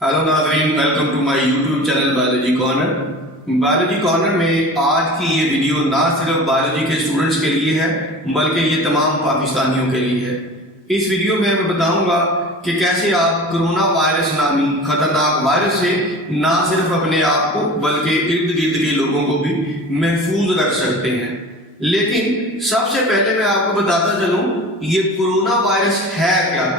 Hello नाज़रीन, welcome to my YouTube channel biology corner. Biology corner में आज की ये वीडियो ना सिर्फ बायोलॉजी के स्टूडेंट्स के लिए है बल्कि ये तमाम पाकिस्तानियों के लिए है। इस वीडियो में मैं बताऊंगा कि कैसे आप कोरोना वायरस नामी खतरनाक वायरस से ना सिर्फ अपने आप को बल्कि इर्द गिर्द के लोगों को भी महफूज रख सकते हैं। लेकिन सबसे पहले मैं आपको बताता चलूं ये कोरोना वायरस है क्या।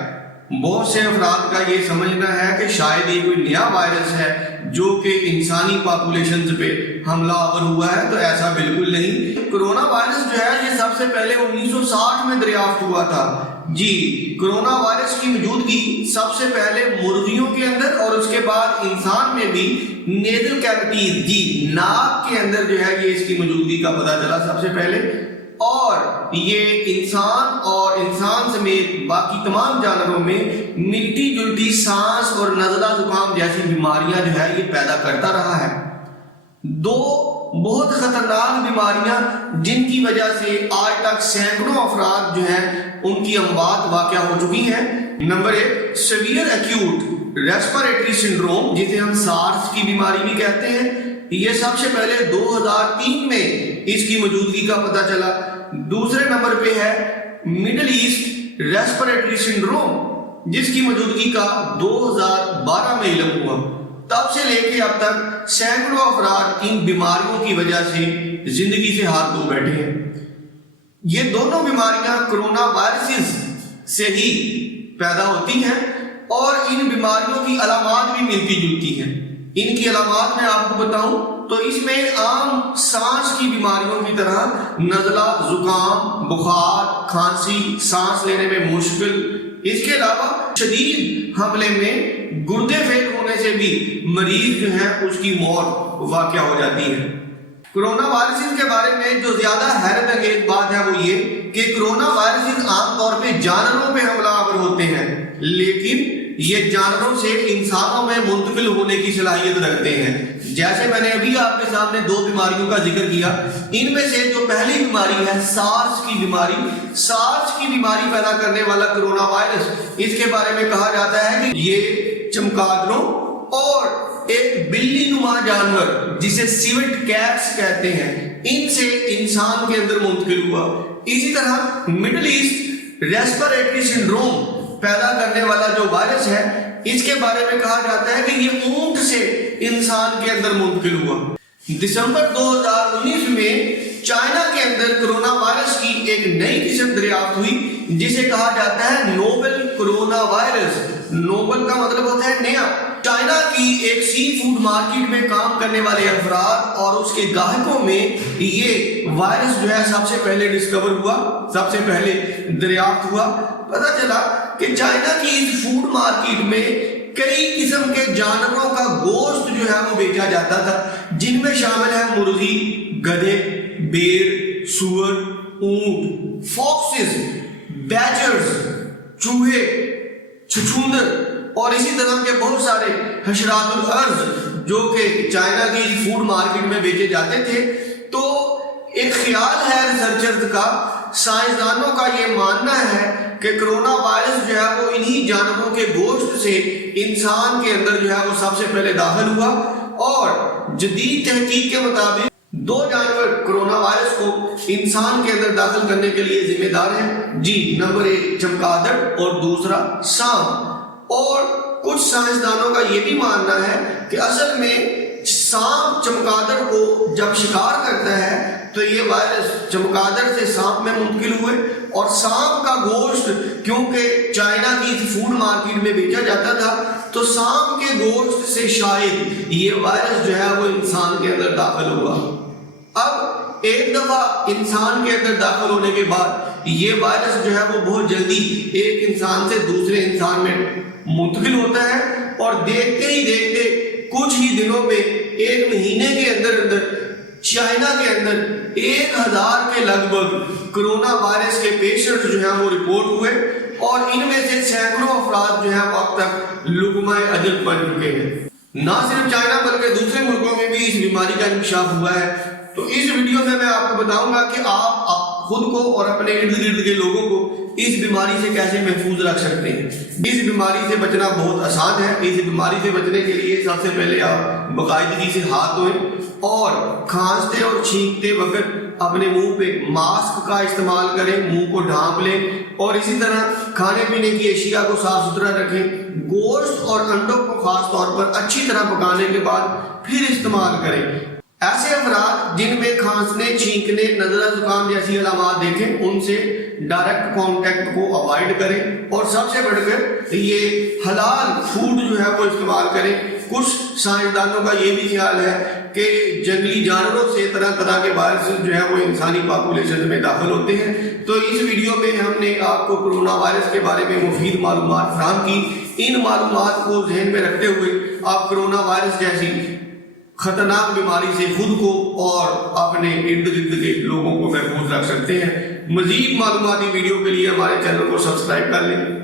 बहुत से अफराद का ये समझना है कि शायद ये कोई नया वायरस है जो कि इंसानी पॉपुलेशन पे हमलावर हुआ है, तो ऐसा बिल्कुल नहीं। कोरोना वायरस जो है ये सबसे पहले 1960 में दरियाफ्त हुआ था। जी, कोरोना वायरस की मौजूदगी सबसे पहले मुर्गियों के अंदर और उसके बाद इंसान में भी नेजल कैविटीज, जी नाक के अंदर जो है ये इसकी मौजूदगी का पता चला सबसे पहले। और ये इंसान समेत बाकी तमाम जानवरों में मिलती जुलती सांस और नज़ला जुकाम जैसी बीमारियां जो है ये पैदा करता रहा है। दो बहुत खतरनाक बीमारियां जिनकी वजह से आज तक सैकड़ों अफराद जो हैं उनकी अमवात वाक़या हो चुकी हैं। Number 1, severe acute respiratory syndrome, जिसे हम सार्स की बीमारी भी कहते हैं। ये सबसे पहले 2003 में इसकी मौजूदगी का पता चला। दूसरे नंबर पे है मिडिल ईस्ट रेस्पिरेटरी सिंड्रोम, जिसकी मौजूदगी का 2012 में इल्म हुआ। तब से लेके अब तक सैकड़ों अफराद इन बीमारियों की वजह से जिंदगी से हाथ धो बैठे हैं। ये दोनों बीमारियां कोरोना वायरस से ही पैदा होती हैं और इन बीमारियों की अलामात भी मिलती जुलती हैं। इनकी अलामात मैं आपको बताऊं तो इसमें आम सांस की बीमारियों की तरह नज़ला, जुकाम, बुखार, खांसी, सांस लेने में मुश्किल, इसके अलावा शदीद हमले में गुर्दे फेल होने से भी मरीज जो है उसकी मौत वाक़या हो जाती है। कोरोना वायरस के बारे में जो ज्यादा हैरत अंगेज बात है वो ये कि कोरोना वायरस आमतौर पे जानवरों पे हमलावर होते हैं, लेकिन ये जानवरों से इंसानों में मुंतकिल होने की सलाहियत रखते हैं। जैसे मैंने अभी आपके सामने दो बीमारियों का जिक्र किया, इनमें से जो पहली बीमारी है सार्स की बीमारी, सार्स की बीमारी पैदा करने वाला कोरोना वायरस, इसके बारे में कहा जाता है कि ये चमगादड़ों और एक बिल्ली नुमा जानवर जिसे सिवेट कैट्स कहते हैं, इनसे इंसान के अंदर मुंतकिल हुआ। इसी तरह मिडिल ईस्ट रेस्पिरेटरी सिंड्रोम पैदा करने वाला जो वायरस है, इसके बारे में कहा जाता है कि ये ऊंट से इंसान के अंदर मुंतकिल हुआ। दिसंबर 2019 में चाइना के अंदर कोरोना वायरस की एक नई किस्म दरियाफ्त हुई जिसे कहा जाता है नोवेल कोरोना वायरस। नोवेल का मतलब होता है नया। चाइना की एक सी फूड मार्केट में काम करने वाले अफराद और उसके ग्राहकों में ये वायरस जो है सबसे पहले डिस्कवर हुआ, सबसे पहले दरियाफ्त हुआ। पता चला कि चाइना की इस फूड मार्केट में कई किस्म के जानवरों का गोश्त जो है वो बेचा जाता था, जिनमें शामिल है मुर्गी, गधे, भेड़, सुअर, ऊंट, फॉक्सेस, बैजर्स, चूहे, छछूंदर और इसी तरह के बहुत सारे हशरातुल अर्ज जो कि चाइना की फूड मार्केट में बेचे जाते थे। तो एक ख्याल है रिसर्चर्स का, साइंसदानों का ये मानना है कि कोरोना वायरस जो है वो इन्हीं जानवरों के गोश्त से इंसान के अंदर जो है वो सबसे पहले दाखिल हुआ। और जदीद तहकीक के मुताबिक दो जानवर कोरोना वायरस को इंसान के अंदर दाखिल करने के लिए जिम्मेदार हैं। जी, नंबर 1 चमगादड़ और दूसरा सांप। और कुछ साइंसदानों का यह भी मानना है कि असल में सांप चमगादड़ को जब शिकार करता है तो ये वायरस चमगादड़ से सांप में मुंतकिल हुए और सांप का गोश्त क्योंकि चाइना की फूड मार्केट में बेचा जाता था, तो सांप के गोश्त से शायद ये वायरस जो है वो इंसान के अंदर दाखिल हुआ। अब एक दफा इंसान के अंदर दाखिल होने के बाद ये वायरस जो है वो बहुत जल्दी एक इंसान से दूसरे इंसान में मुंतकिल होता है और देखते ही देखते कुछ ही दिनों में, एक महीने के अंदर चाइना के अंदर 1000 के लगभग कोरोना वायरस के पेशेंट जो है वो रिपोर्ट हुए और इनमें से सैकड़ों अफराद जो है वो अब तक लुग़माए अजल बन चुके हैं। ना सिर्फ चाइना बल्कि दूसरे मुल्कों में भी इस बीमारी का इंकशाफ हुआ है। तो इस वीडियो में मैं आपको बताऊंगा कि आप खुद को और अपने इर्द गिर्द के लोगों को اس بیماری سے کیسے محفوظ رکھ سکتے ہیں۔ اس بیماری سے بچنا بہت آسان ہے۔ اس بیماری سے بچنے کے لیے سب سے پہلے آپ باقاعدگی سے ہاتھ دھوئیں اور کھانستے اور چھینکتے وقت اپنے منہ پہ ماسک کا استعمال کریں، منہ کو ڈھانپ لیں، اور اسی طرح کھانے پینے کی اشیاء کو صاف ستھرا رکھیں۔ گوشت اور انڈوں کو خاص طور پر اچھی طرح پکانے کے بعد پھر استعمال کریں۔ ایسے افراد جن میں کھانسنے، چھینکنے، نزلہ زکام جیسی علامات دیکھیں، ان سے ڈائریکٹ کانٹیکٹ کو اوائڈ کریں، اور سب سے بڑھ کر یہ حلال فوڈ جو ہے وہ استعمال کریں۔ کچھ سائنسدانوں کا یہ بھی خیال ہے کہ جنگلی جانوروں سے طرح طرح کے وائرس جو ہے وہ انسانی پاپولیشن میں داخل ہوتے ہیں۔ تو اس ویڈیو میں ہم نے آپ کو کرونا وائرس کے بارے میں مفید معلومات فراہم کی۔ ان معلومات کو ذہن میں رکھتے ہوئے آپ کرونا وائرس جیسی خطرناک بیماری سے خود کو اور اپنے ارد گرد کے لوگوں کو محفوظ رکھ سکتے ہیں۔ مزید معلوماتی ویڈیو کے لیے ہمارے چینل کو سبسکرائب کر لیں۔